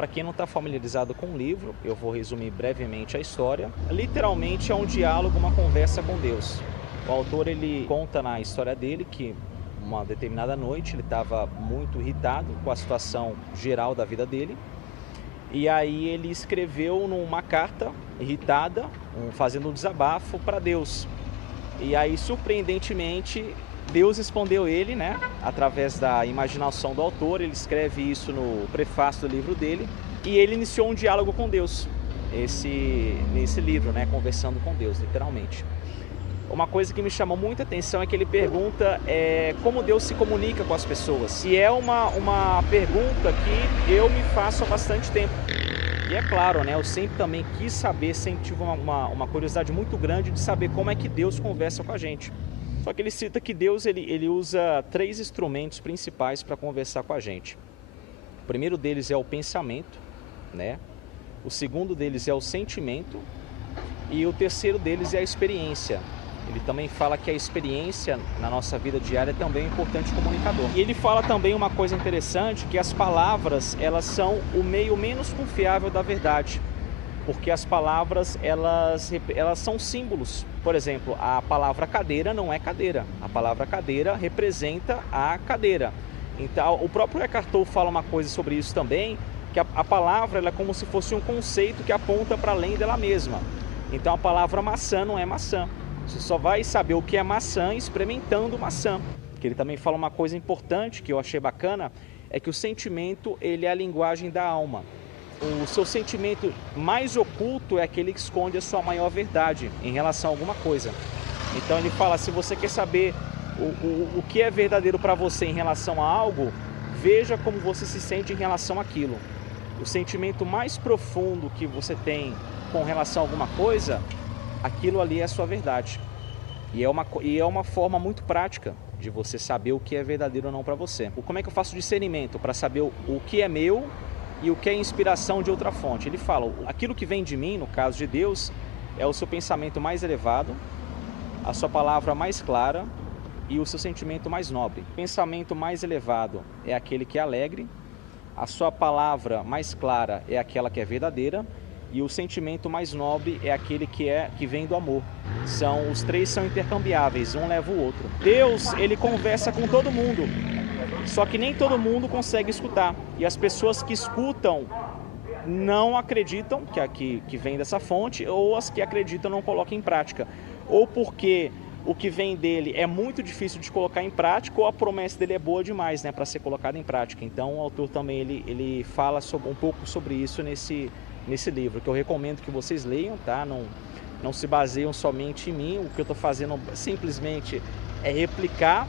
Para quem não está familiarizado com o livro, eu vou resumir brevemente a história. Literalmente é um diálogo, uma conversa com Deus. O autor ele conta na história dele que uma determinada noite ele estava muito irritado com a situação geral da vida dele. E aí ele escreveu numa carta irritada, fazendo um desabafo para Deus. E aí, surpreendentemente, Deus respondeu ele, né? Através da imaginação do autor, ele escreve isso no prefácio do livro dele. E ele iniciou um diálogo com Deus, nesse livro, né? Conversando com Deus, literalmente. Uma coisa que me chamou muita atenção é que ele pergunta como Deus se comunica com as pessoas. E é uma pergunta que eu me faço há bastante tempo. E é claro, né, eu sempre também quis saber, sempre tive uma curiosidade muito grande de saber como é que Deus conversa com a gente. Só que ele cita que Deus ele usa 3 instrumentos principais para conversar com a gente. O primeiro deles é o pensamento, né? O segundo deles é o sentimento e o terceiro deles é a experiência. Ele também fala que a experiência na nossa vida diária também é um importante comunicador. E ele fala também uma coisa interessante, que as palavras, elas são o meio menos confiável da verdade. Porque as palavras, elas são símbolos. Por exemplo, a palavra cadeira não é cadeira. A palavra cadeira representa a cadeira. Então, o próprio Eckhart Tolle fala uma coisa sobre isso também, que a palavra ela é como se fosse um conceito que aponta para além dela mesma. Então, a palavra maçã não é maçã. Você só vai saber o que é maçã experimentando maçã. Que ele também fala uma coisa importante que eu achei bacana, é que o sentimento ele é a linguagem da alma. O seu sentimento mais oculto é aquele que esconde a sua maior verdade em relação a alguma coisa. Então ele fala, se você quer saber o que é verdadeiro para você em relação a algo, veja como você se sente em relação àquilo. O sentimento mais profundo que você tem com relação a alguma coisa, aquilo ali é a sua verdade. E é uma forma muito prática de você saber o que é verdadeiro ou não para você. Como é que eu faço discernimento para saber o que é meu e o que é inspiração de outra fonte? Ele fala, aquilo que vem de mim, no caso de Deus, é o seu pensamento mais elevado, a sua palavra mais clara e o seu sentimento mais nobre. O pensamento mais elevado é aquele que é alegre, a sua palavra mais clara é aquela que é verdadeira, e o sentimento mais nobre é aquele que vem do amor. Os 3 são intercambiáveis, um leva o outro. Deus, ele conversa com todo mundo, só que nem todo mundo consegue escutar. E as pessoas que escutam não acreditam que vem dessa fonte, ou as que acreditam não colocam em prática. Ou porque o que vem dele é muito difícil de colocar em prática, ou a promessa dele é boa demais, né, para ser colocada em prática. Então o autor também ele fala um pouco sobre isso nesse livro, que eu recomendo que vocês leiam, tá? Não se baseiam somente em mim. O que eu estou fazendo simplesmente é replicar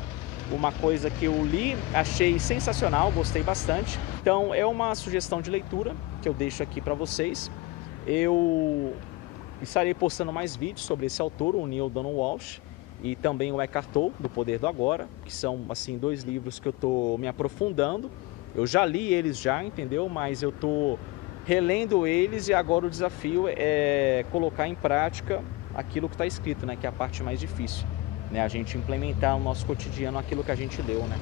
uma coisa que eu li, achei sensacional, gostei bastante. Então é uma sugestão de leitura que eu deixo aqui para vocês. Eu estarei postando mais vídeos sobre esse autor, o Neale Donald Walsch, e também o Eckhart Tolle, do Poder do Agora, que são assim 2 livros que eu estou me aprofundando. Eu já li eles já, entendeu? Mas eu estou relendo eles e agora o desafio é colocar em prática aquilo que está escrito, né? Que é a parte mais difícil, né? A gente implementar no nosso cotidiano aquilo que a gente leu, né?